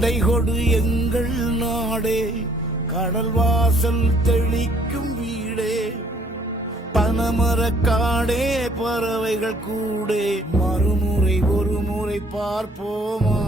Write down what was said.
விடை கொடு எங்கள் நாடே, கடல் வாசல் தெளிக்கும் வீடே, பனமரக்காடே பறவைகள் கூடே, மறுமுறை ஒரு முறை பார்ப்போமா.